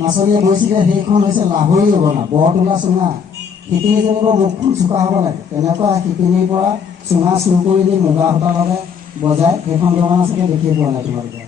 নাচনীয়ে গৈছিলে সেইখন হৈছে লাহৰী অৱনা বৰতোলা চুঙা। শিপিনী যেনিবা মুখখন চোকা হ'ব লাগে, তেনেকুৱা শিপিনীৰ পৰা চুঙা চুৰ কৰি নি মুগা সূতাৰ বাবে বজাই সেইখন জমানা চাগে দেখিয়ে পোৱা নাই তোমালোকে।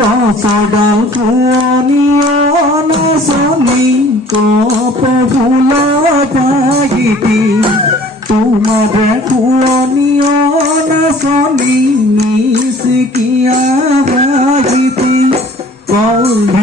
গছডাল পুৰণীয়া নাচনী কপ ফুল পাগিতি তোমাৰে পুৰণীয়া নাচনী নিচিকিয়া ভাগিতি কল